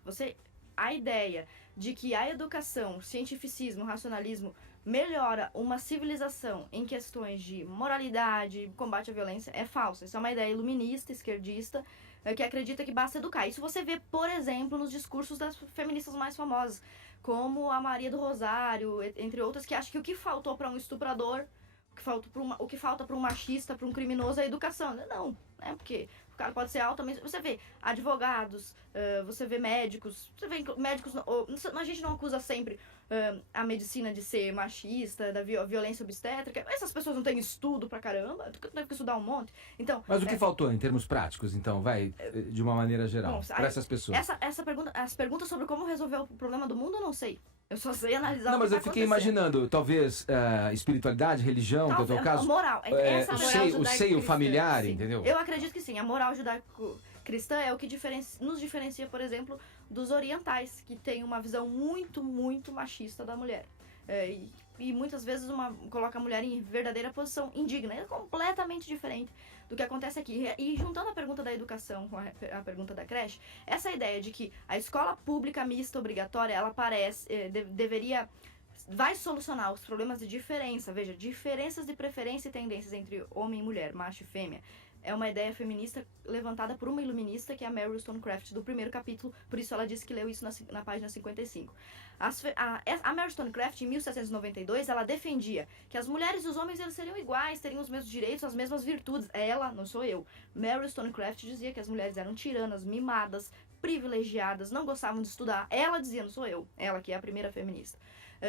a ideia de que a educação, o cientificismo, o racionalismo melhora uma civilização em questões de moralidade, combate à violência, é falsa. Isso é uma ideia iluminista, esquerdista, que acredita que basta educar. Isso você vê, por exemplo, nos discursos das feministas mais famosas, como a Maria do Rosário, entre outras, que acham que o que faltou para um estuprador, o que falta para um machista, para um criminoso é a educação. Não, porque o cara pode ser altamente... Você vê advogados, você vê médicos, a gente não acusa sempre a medicina de ser machista, da violência obstétrica. Essas pessoas não têm estudo pra caramba, deve que estudar um monte. Então, Mas o que faltou em termos práticos, então, de uma maneira geral, para essas pessoas? As perguntas sobre como resolver o problema do mundo, eu não sei. Eu só sei analisar Não, o que mas eu fiquei imaginando, talvez, espiritualidade, religião, que é o teu caso, moral. Essa moral o seio judaico-cristã, familiar, sim. entendeu? Eu acredito que sim. A moral judaico-cristã é o que nos diferencia, por exemplo, dos orientais, que têm uma visão muito, muito machista da mulher. E muitas vezes coloca a mulher em verdadeira posição indigna. É completamente diferente do que acontece aqui. E juntando a pergunta da educação com a pergunta da creche, essa ideia de que a escola pública mista obrigatória, ela vai solucionar os problemas de diferença. Veja, diferenças de preferência e tendências entre homem e mulher, macho e fêmea. É uma ideia feminista levantada por uma iluminista, que é a Mary Wollstonecraft, do primeiro capítulo. Por isso ela disse que leu isso na página 55. A Mary Wollstonecraft, em 1792, ela defendia que as mulheres e os homens eles seriam iguais, teriam os mesmos direitos, as mesmas virtudes. Ela, não sou eu. Mary Wollstonecraft dizia que as mulheres eram tiranas, mimadas, privilegiadas, não gostavam de estudar. Ela dizia, não sou eu. Ela que é a primeira feminista.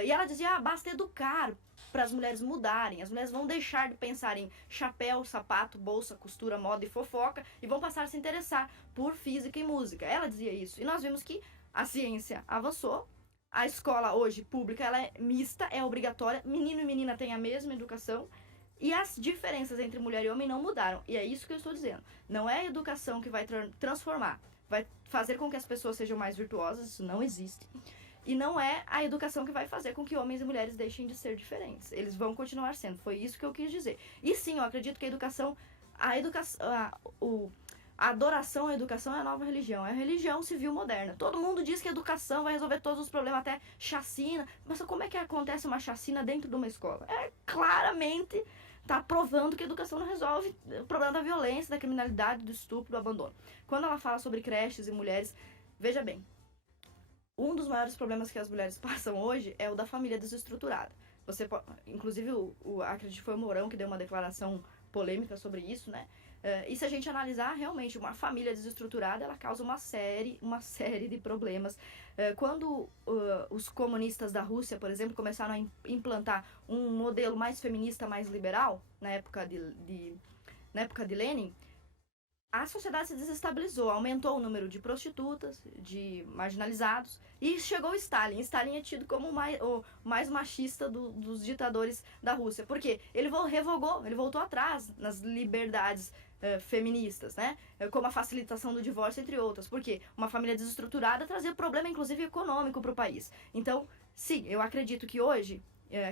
E ela dizia, basta educar para as mulheres mudarem. As mulheres vão deixar de pensar em chapéu, sapato, bolsa, costura, moda e fofoca e vão passar a se interessar por física e música. Ela dizia isso. E nós vimos que a ciência avançou. A escola hoje pública ela é mista, é obrigatória. Menino e menina têm a mesma educação. E as diferenças entre mulher e homem não mudaram. E é isso que eu estou dizendo. Não é a educação que vai transformar, vai fazer com que as pessoas sejam mais virtuosas. Isso não existe. E não é a educação que vai fazer com que homens e mulheres deixem de ser diferentes. Eles vão continuar sendo. Foi isso que eu quis dizer. E sim, eu acredito que a adoração à educação é a nova religião. É a religião civil moderna. Todo mundo diz que a educação vai resolver todos os problemas, até chacina. Mas como é que acontece uma chacina dentro de uma escola? Claramente tá provando que a educação não resolve o problema da violência, da criminalidade, do estupro, do abandono. Quando ela fala sobre creches e mulheres, veja bem, um dos maiores problemas que as mulheres passam hoje é o da família desestruturada. Inclusive, acredito que foi o Mourão que deu uma declaração polêmica sobre isso, né? E se a gente analisar, realmente, uma família desestruturada, ela causa uma série de problemas. Quando os comunistas da Rússia, por exemplo, começaram a implantar um modelo mais feminista, mais liberal, na época de Lenin, a sociedade se desestabilizou, aumentou o número de prostitutas, de marginalizados, e chegou Stalin. Stalin é tido como o mais machista dos ditadores da Rússia. Por quê? Ele revogou, ele voltou atrás nas liberdades feministas, né? Como a facilitação do divórcio, entre outras. Por quê? Uma família desestruturada trazia problema, inclusive, econômico para o país. Então, sim, eu acredito que hoje,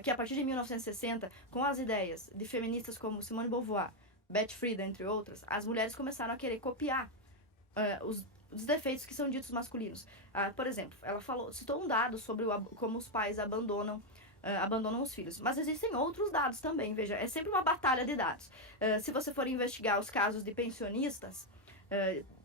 que a partir de 1960, com as ideias de feministas como Simone de Beauvoir, Betty Friedan, entre outras, as mulheres começaram a querer copiar os defeitos que são ditos masculinos. Por exemplo, ela citou um dado sobre como os pais abandonam os filhos. Mas existem outros dados também, veja, é sempre uma batalha de dados. Se você for investigar os casos de pensionistas,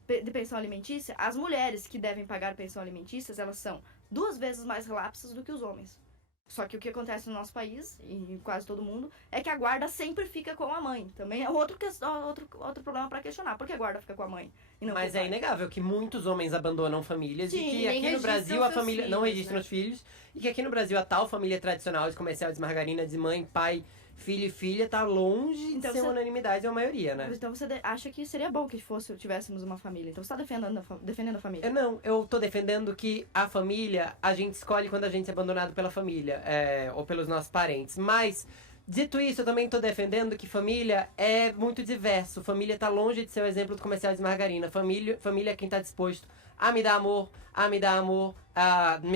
de pensão alimentícia, as mulheres que devem pagar pensão alimentícia, elas são 2 vezes mais relapsas do que os homens. Só que o que acontece no nosso país, e em quase todo mundo, é que a guarda sempre fica com a mãe. Também é outro problema para questionar. Por que a guarda fica com a mãe? E não Mas com o é pai? inegável que muitos homens abandonam famílias e Sim, que nem aqui no registram Brasil a seus família não filhos, registra né? os filhos e que aqui no Brasil a tal família tradicional de comercial de margarina de mãe, pai, filho e filha tá longe de Então ser você- unanimidade, é a maioria, né? Então você acha que seria bom que tivéssemos uma família. Então você está defendendo a família. Eu tô defendendo que a família, a gente escolhe quando a gente é abandonado pela família, ou pelos nossos parentes. Mas, dito isso, eu também tô defendendo que família é muito diverso. Família tá longe de ser o exemplo do comercial de margarina. Família é quem tá disposto a me dar amor, a me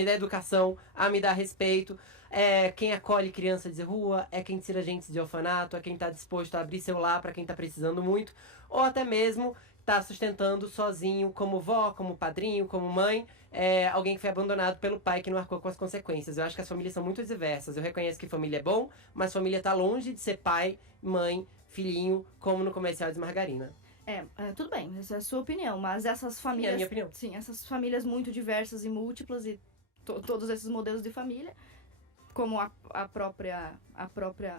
dar educação, a me dar respeito. É quem acolhe criança de rua, é quem tira gente de orfanato, é quem tá disposto a abrir seu lar pra quem tá precisando muito, ou até mesmo tá sustentando sozinho, como vó, como padrinho, como mãe, alguém que foi abandonado pelo pai que não arcou com as consequências. Eu acho que as famílias são muito diversas. Eu reconheço que família é bom, mas família tá longe de ser pai, mãe, filhinho, como no comercial de margarina. Tudo bem, essa é a sua opinião, mas essas famílias... É a minha opinião. Sim, essas famílias muito diversas e múltiplas e todos esses modelos de família, como a própria...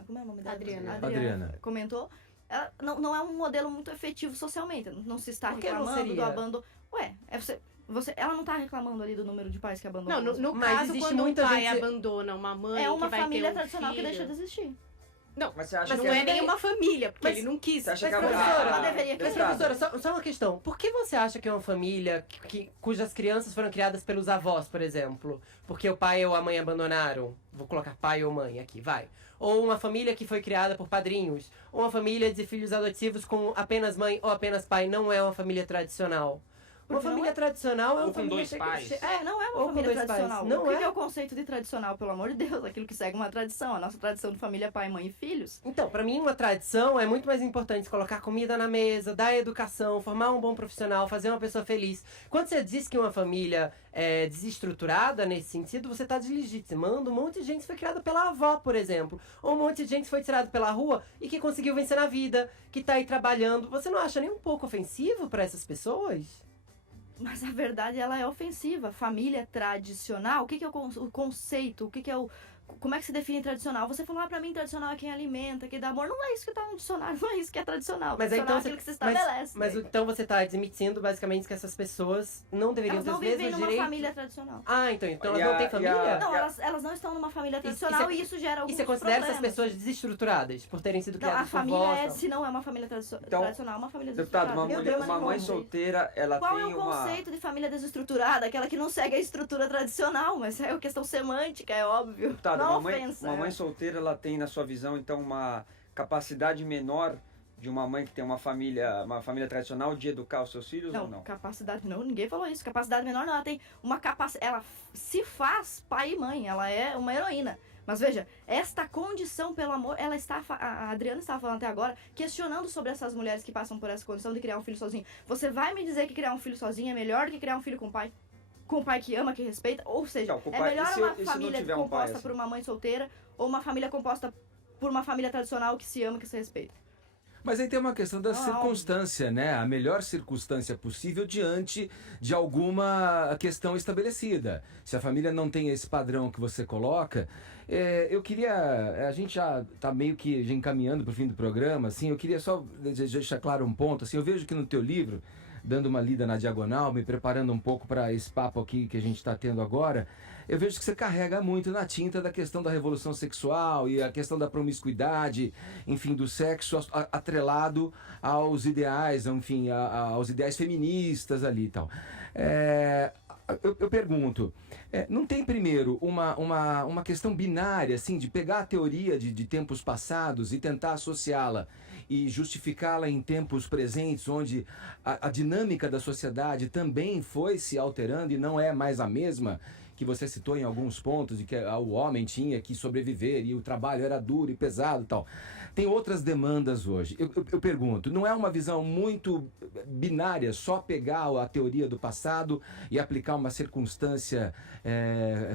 Como é o nome dela? Adriana. Comentou, ela não é um modelo muito efetivo socialmente. Não se está Por que não reclamando do seria? abandono. Ela não está reclamando ali do número de pais que abandonam. Não, no Mas caso, existe quando um muita pai gente- abandona uma mãe é uma que vai família ter um tradicional que filho... deixa de existir. Não, Mas você acha não que é nenhuma família, porque Mas- ele não quis. Você acha Mas, que a professora, ela deveria Mas, Deputado, professora, só uma questão. Por que você acha que é uma família cujas crianças foram criadas pelos avós, por exemplo? Porque o pai ou a mãe abandonaram? Vou colocar pai ou mãe aqui, vai. Ou uma família que foi criada por padrinhos? Ou uma família de filhos adotivos com apenas mãe ou apenas pai? Não é uma família tradicional. Uma Porque não família é. tradicional é Ou uma com família... dois pais. Não é Ou uma com família dois tradicional. pais. Não O que é. é o conceito de tradicional, pelo amor de Deus? Aquilo que segue uma tradição. A nossa tradição de família é pai, mãe e filhos. Então, pra mim, uma tradição é muito mais importante colocar comida na mesa, dar educação, formar um bom profissional, fazer uma pessoa feliz. Quando você diz que uma família é desestruturada nesse sentido, você tá deslegitimando um monte de gente que foi criada pela avó, por exemplo. Ou um monte de gente que foi tirado pela rua e que conseguiu vencer na vida, que tá aí trabalhando. Você não acha nem um pouco ofensivo pra essas pessoas? Mas a verdade, ela é ofensiva. Família tradicional, o que é o conceito? O que é o... Como é que se define tradicional? Você falou, pra mim, tradicional é quem alimenta, quem dá amor. Não é isso que tá no dicionário, não é isso que é tradicional. Mas aí, Tradicional então, é aquilo que se estabelece. Mas então você tá admitindo, basicamente, que essas pessoas não deveriam Elas ter não os mesmos vivem numa direitos? família tradicional. Ah, então E elas a- não têm e a- família? Não, elas não estão numa família E tradicional você- e isso gera E alguns você considera problemas. essas pessoas desestruturadas por terem sido Não, criadas a por família vós? tal? se não é uma família Então, tradicional, é uma família Deputado, desestruturada. uma, Meu Deus, uma mas mãe como? solteira, ela Qual tem é o uma... conceito de família desestruturada? Aquela que não segue a estrutura tradicional, mas é uma questão semântica, é óbvio. Deputado, não uma mãe, ofensa. uma mãe solteira, ela tem, na sua visão, então, uma capacidade menor de uma mãe que tem uma família tradicional de educar os seus filhos ou Não, não? capacidade não, ninguém falou isso. Capacidade menor não, ela tem uma capacidade. Ela se faz pai e mãe, ela é uma heroína. Mas veja, esta condição, pelo amor, ela está. A Adriana estava falando até agora, questionando sobre essas mulheres que passam por essa condição de criar um filho sozinho. Você vai me dizer que criar um filho sozinho é melhor do que criar um filho com pai? Com um pai que ama, que respeita? Ou seja, Então, com é pai- melhor e se uma eu- e se não família tiver um pai composta assim? por uma mãe solteira ou uma família composta por uma família tradicional que se ama, que se respeita. Mas aí tem uma questão da circunstância, né? A melhor circunstância possível diante de alguma questão estabelecida. Se a família não tem esse padrão que você coloca, eu queria... A gente já está meio que já encaminhando para o fim do programa, assim, eu queria só deixar claro um ponto, assim, eu vejo que no teu livro, dando uma lida na diagonal, me preparando um pouco para esse papo aqui que a gente está tendo agora, eu vejo que você carrega muito na tinta da questão da revolução sexual e a questão da promiscuidade, enfim, do sexo atrelado aos ideais, enfim, aos ideais feministas ali e tal. Eu pergunto, não tem primeiro uma questão binária, assim, de pegar a teoria de tempos passados e tentar associá-la e justificá-la em tempos presentes, onde a dinâmica da sociedade também foi se alterando e não é mais a mesma, que você citou em alguns pontos, de que o homem tinha que sobreviver e o trabalho era duro e pesado e tal. Tem outras demandas hoje. Eu pergunto, não é uma visão muito binária só pegar a teoria do passado e aplicar uma circunstância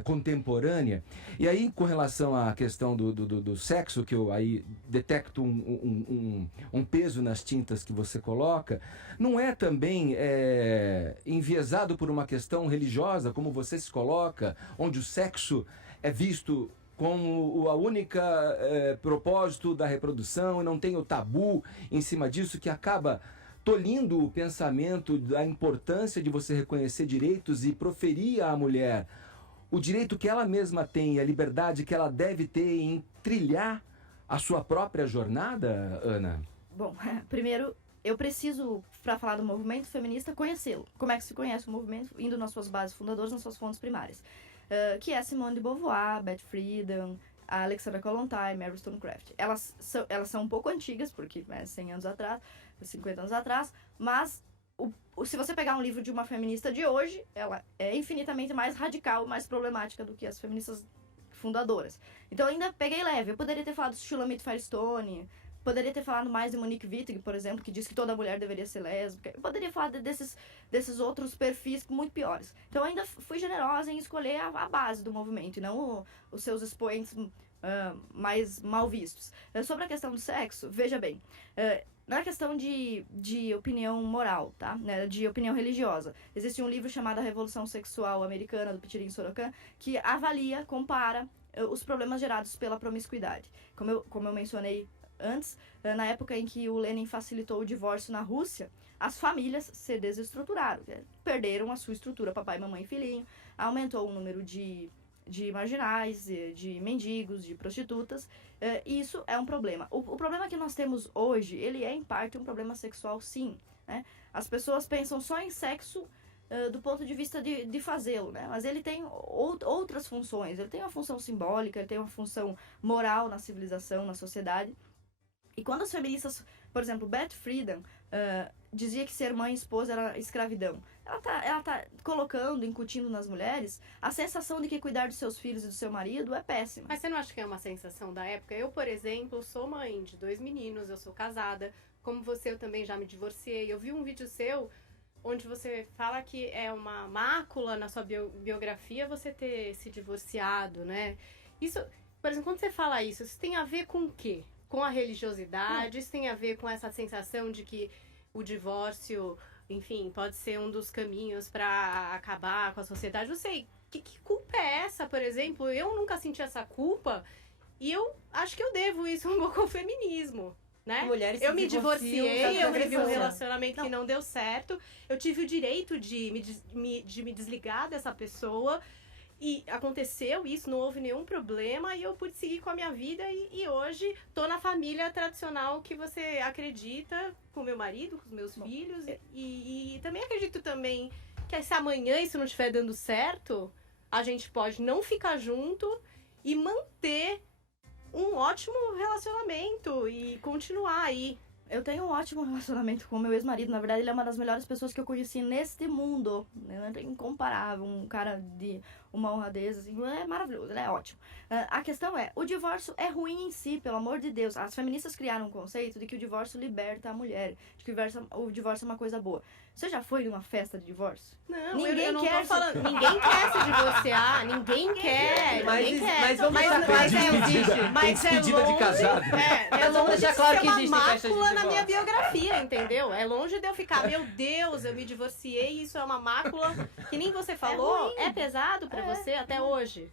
contemporânea? E aí, com relação à questão do sexo, que eu aí detecto um peso nas tintas que você coloca, não é também enviesado por uma questão religiosa, como você se coloca, onde o sexo é visto como a única propósito da reprodução e não tem o tabu em cima disso, que acaba tolhindo o pensamento da importância de você reconhecer direitos e proferir à mulher o direito que ela mesma tem, a liberdade que ela deve ter em trilhar a sua própria jornada, Ana? Bom, primeiro, eu preciso, para falar do movimento feminista, conhecê-lo. Como é que se conhece o movimento? Indo nas suas bases fundadoras, nas suas fontes primárias. Que é Simone de Beauvoir, Beth Friedan, a Alexandra Kollontai, Mary Wollstonecraft. Elas são um pouco antigas, porque 100 anos atrás, 50 anos atrás, mas se você pegar um livro de uma feminista de hoje, ela é infinitamente mais radical, mais problemática do que as feministas fundadoras. Então eu ainda peguei leve. Eu poderia ter falado de Shulamit Firestone, poderia ter falado mais de Monique Wittig, por exemplo, que diz que toda mulher deveria ser lésbica. Eu poderia falar desses outros perfis muito piores. Então eu ainda fui generosa em escolher a base do movimento e não os seus expoentes mais mal vistos. Sobre a questão do sexo, veja bem, na questão de opinião moral, tá? Né? De opinião religiosa. Existe um livro chamado A Revolução Sexual Americana, do Pichirin Sorokan, que avalia, compara os problemas gerados pela promiscuidade. Como eu mencionei antes, na época em que o Lenin facilitou o divórcio na Rússia, as famílias se desestruturaram, perderam a sua estrutura, papai, mamãe e filhinho, aumentou o número de marginais, de mendigos, de prostitutas, e isso é um problema. O problema que nós temos hoje, ele é em parte um problema sexual, sim, né? As pessoas pensam só em sexo do ponto de vista de fazê-lo, né? Mas ele tem outras funções, ele tem uma função simbólica, ele tem uma função moral na civilização, na sociedade. E quando as feministas, por exemplo, Beth Friedan dizia que ser mãe e esposa era escravidão, ela tá colocando, incutindo nas mulheres a sensação de que cuidar dos seus filhos e do seu marido é péssima. Mas você não acha que é uma sensação da época? Eu, por exemplo, sou mãe de 2 meninos, eu sou casada. Como você, eu também já me divorciei. Eu vi um vídeo seu onde você fala que é uma mácula na sua biografia você ter se divorciado, né? Isso, por exemplo, quando você fala isso tem a ver com o quê? Com a religiosidade? Isso tem a ver com essa sensação de que o divórcio, enfim, pode ser um dos caminhos para acabar com a sociedade? Não sei, que culpa é essa, por exemplo? Eu nunca senti essa culpa e eu acho que eu devo isso um pouco ao feminismo, né? Mulheres eu me divorciei, eu vivi um relacionamento relacionamento que não deu certo, eu tive o direito de me desligar dessa pessoa. E aconteceu isso, não houve nenhum problema e eu pude seguir com a minha vida e hoje tô na família tradicional que você acredita, com meu marido, com os meus filhos e também acredito também que se amanhã isso não estiver dando certo, a gente pode não ficar junto e manter um ótimo relacionamento e continuar aí. Eu tenho um ótimo relacionamento com o meu ex-marido. Na verdade, ele é uma das melhores pessoas que eu conheci neste mundo. É incomparável. Um cara de uma honradez, assim, é maravilhoso, ele é ótimo. A questão é, o divórcio é ruim em si, pelo amor de Deus. As feministas criaram um conceito de que o divórcio liberta a mulher, de que o divórcio é uma coisa boa. Você já foi numa festa de divórcio? Não, Ninguém eu não quer tô falando. Ninguém quer se divorciar, ninguém quer. Ninguém quer. Mas vamos deixar claro que existe. Despedida de casado. É Vamos longe deixar de claro ser que uma existem festas de mácula na divórcio. minha biografia, entendeu? É longe de eu ficar, meu Deus, eu me divorciei, isso é uma mácula. Que nem você falou, é pesado pra você até hoje.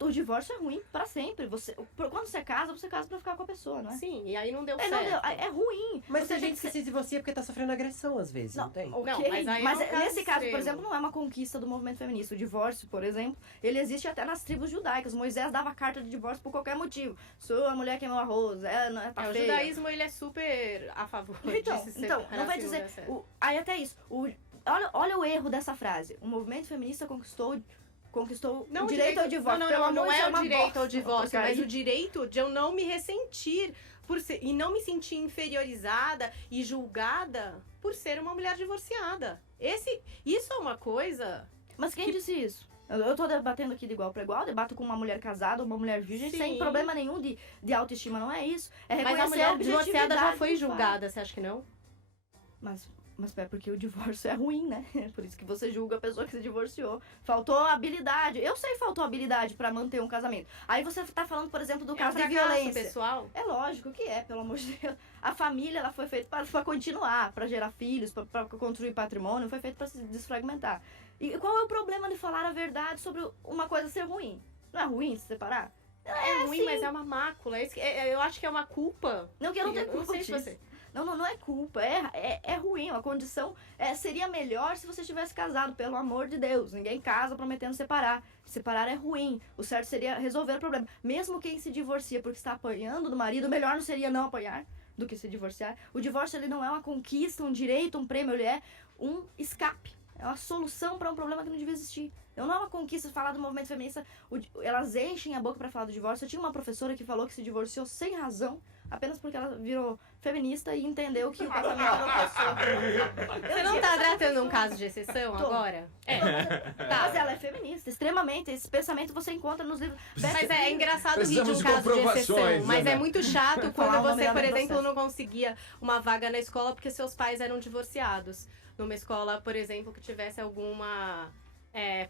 O divórcio é ruim pra sempre. Quando você casa pra ficar com a pessoa, não é? Sim, e aí não deu É, certo. não, é ruim. Mas Você tem tem gente que se divorcia porque tá sofrendo agressão às vezes, não tem? Ok, Não, mas aí é um caso nesse caso, por extremo. exemplo, não é uma conquista do movimento feminista. O divórcio, por exemplo, ele existe até nas tribos judaicas. Moisés dava carta de divórcio por qualquer motivo. Sua mulher queimou arroz, tá O feia. judaísmo, ele é super a favor Então, de se não separar vai se dizer... der certo. Aí até isso. Olha o erro dessa frase. O movimento feminista conquistou Não o direito ao divórcio. Não, Pelo não amor, isso é o uma direito bosta. ao divórcio, Ok? mas o direito de eu não me ressentir e não me sentir inferiorizada e julgada por ser uma mulher divorciada. Isso é uma coisa... Mas quem disse isso? Eu tô debatendo aqui de igual para igual, eu debato com uma mulher casada, uma mulher virgem, Sim. sem problema nenhum de autoestima, não é isso. É Mas reconhecer a mulher objetividade divorciada já foi do fato. julgada, você acha que não? Mas é porque o divórcio é ruim, né? Por isso que você julga a pessoa que se divorciou. Faltou habilidade. Eu sei que faltou habilidade pra manter um casamento. Aí você tá falando, por exemplo, do caso de violência. Pessoal. É lógico que é, pelo amor de Deus. A família, ela foi feita pra continuar, pra gerar filhos, pra construir patrimônio, não foi feita pra se desfragmentar. E qual é o problema de falar a verdade sobre uma coisa ser ruim? Não é ruim se separar? É ruim, sim. mas é uma mácula. Eu acho que é uma culpa. Não que eu não tenho Eu culpa não sei se disso. você... Não é culpa, é ruim, a condição seria melhor se você tivesse casado, pelo amor de Deus. Ninguém casa prometendo separar. Separar é ruim, o certo seria resolver o problema. Mesmo quem se divorcia porque está apanhando do marido, melhor não seria não apanhar do que se divorciar. O divórcio ele não é uma conquista, um direito, um prêmio, ele é um escape. É uma solução para um problema que não devia existir. Não é uma conquista falar do movimento feminista, elas enchem a boca para falar do divórcio. Eu tinha uma professora que falou que se divorciou sem razão, apenas porque ela virou feminista e entendeu que o casamento era uma pessoa. Você não tá tratando um caso de exceção Tô. agora? Mas ela é feminista, extremamente. Esse pensamento você encontra nos livros. Mas é engraçado rir de Precisamos um de caso de comprovações, exceção. Mas né? é muito chato Falar quando o nome você, da por minha exemplo, processo. não conseguia uma vaga na escola porque seus pais eram divorciados. Numa escola, por exemplo, que tivesse alguma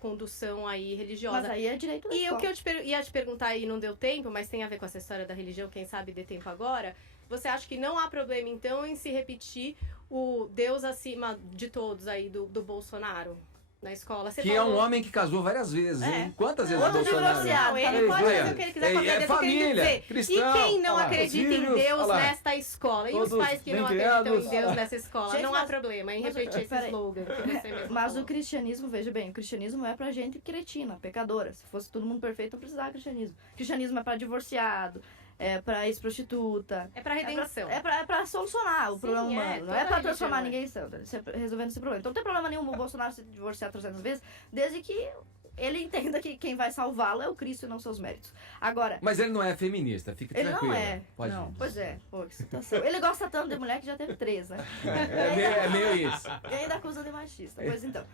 condução aí religiosa. Mas aí é direito da E o escola. que eu ia te perguntar e não deu tempo, mas tem a ver com essa história da religião, quem sabe dê tempo agora. Você acha que não há problema, então, em se repetir o Deus acima de todos aí do Bolsonaro na escola? Você Que é um homem que casou várias vezes, hein? Quantas vezes o Outro Bolsonaro? divorciado. Não, ele Ei, pode olha, fazer o que ele quiser com a vida é dele, o que ele família, quiser. cristão, E quem não olha lá, acredita os em filhos, Deus olha lá. nesta escola? E os Todos pais que não bem acreditam criados, em Deus olha lá. nessa escola? Gente, Não há mas- problema em mas, repetir esse peraí. slogan que você mesmo Mas falou. o cristianismo, veja bem, o cristianismo é pra gente cretina, pecadora. Se fosse todo mundo perfeito, não precisava de cristianismo. O cristianismo é pra divorciado, é pra ex-prostituta. É pra redenção. É pra solucionar o Sim, problema humano. Não toda é pra religião transformar é. ninguém em santo. Resolvendo esse problema. Então não tem problema nenhum o Bolsonaro se divorciar 300 vezes, desde que ele entenda que quem vai salvá-lo é o Cristo e não seus méritos. Agora, Mas ele não é feminista, fique ele tranquilo. não é. Pode Não, ir. pois é. Pô, que situação. Ele gosta tanto de mulher que já teve 3, né? É meio isso. E ainda acusa de machista. Pois então.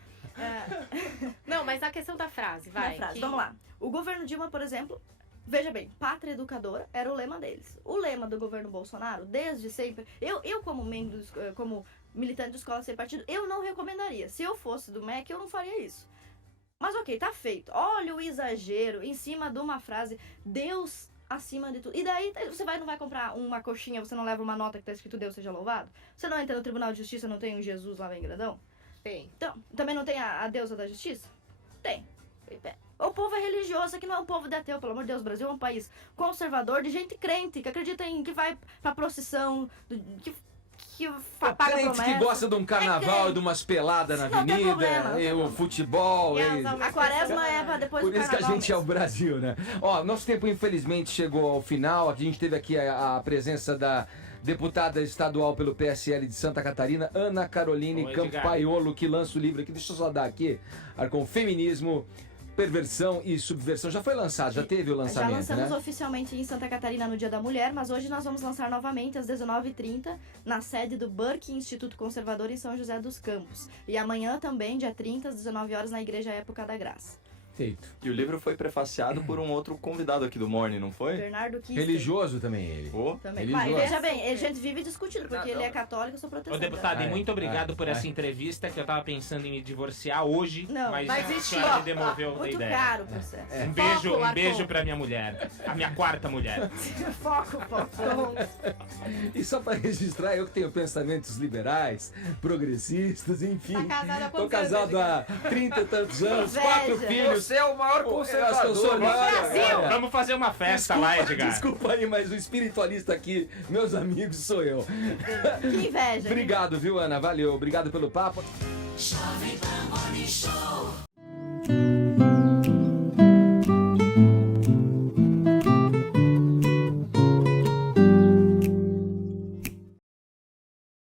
Não, mas a questão da frase, vai. Minha frase. que- Vamos lá. O governo Dilma, por exemplo, veja bem, pátria educadora era o lema deles. O lema do governo Bolsonaro, desde sempre, eu como membro, como militante de escola sem partido, eu não recomendaria. Se eu fosse do MEC, eu não faria isso. Mas ok, tá feito. Olha o exagero em cima de uma frase, Deus acima de tudo. E daí você não vai comprar uma coxinha, você não leva uma nota que tá escrito Deus seja louvado? Você não entra no Tribunal de Justiça, não tem um Jesus lá bem grandão? Tem. Então, também não tem a deusa da justiça? Tem. O povo é religioso, aqui não é um povo de ateu, pelo amor de Deus. O Brasil é um país conservador, de gente crente, que acredita em que vai pra procissão, que paga Crente promessa. que gosta de um carnaval crente. e de umas peladas na Não tem avenida, problema, não tem e o problema. futebol. E e- as almas A quaresma é pra depois Por do isso que a carnaval gente é o mesmo. Brasil, né? Ó, nosso tempo infelizmente chegou ao final. A gente teve aqui a presença da deputada estadual pelo PSL de Santa Catarina, Ana Caroline Oi, Edgar. Campaiolo, que lança o livro aqui. Deixa eu só dar aqui, com Feminismo, Perversão e Subversão. Já foi lançado, já teve o Já lançamento, lançamos né? oficialmente em Santa Catarina no Dia da Mulher, mas hoje nós vamos lançar novamente às 19h30 na sede do Burke Instituto Conservador em São José dos Campos. E amanhã também, dia 30, às 19 horas, na Igreja Época da Graça. Feito. E o livro foi prefaciado por um outro convidado aqui do Morning, não foi? Bernardo Kister. Religioso também ele. Oh. Também. Religioso. Mas, veja bem, a gente vive discutindo, porque ele é católico, eu sou Ô, protestante. deputado, e muito obrigado por é. essa entrevista, que eu tava pensando em me divorciar hoje, Não, mas mas a isso, senhora ó, me demoveu a Muito ideia. caro o processo. Um beijo pra minha mulher, a minha quarta mulher. Foco. E só pra registrar, eu que tenho pensamentos liberais, progressistas, enfim. Tá casado há Tô quantos anos, casado há 30 e tantos anos, 4 Inveja. filhos. Você é o maior Pô, eu acho que eu sou conservador. olha, Vamos fazer uma festa lá, Edgar. Desculpa aí, mas o espiritualista aqui, meus amigos, sou eu. Que inveja. Obrigado, viu, Ana? Valeu. Obrigado pelo papo. Jovem Pan Morning Show.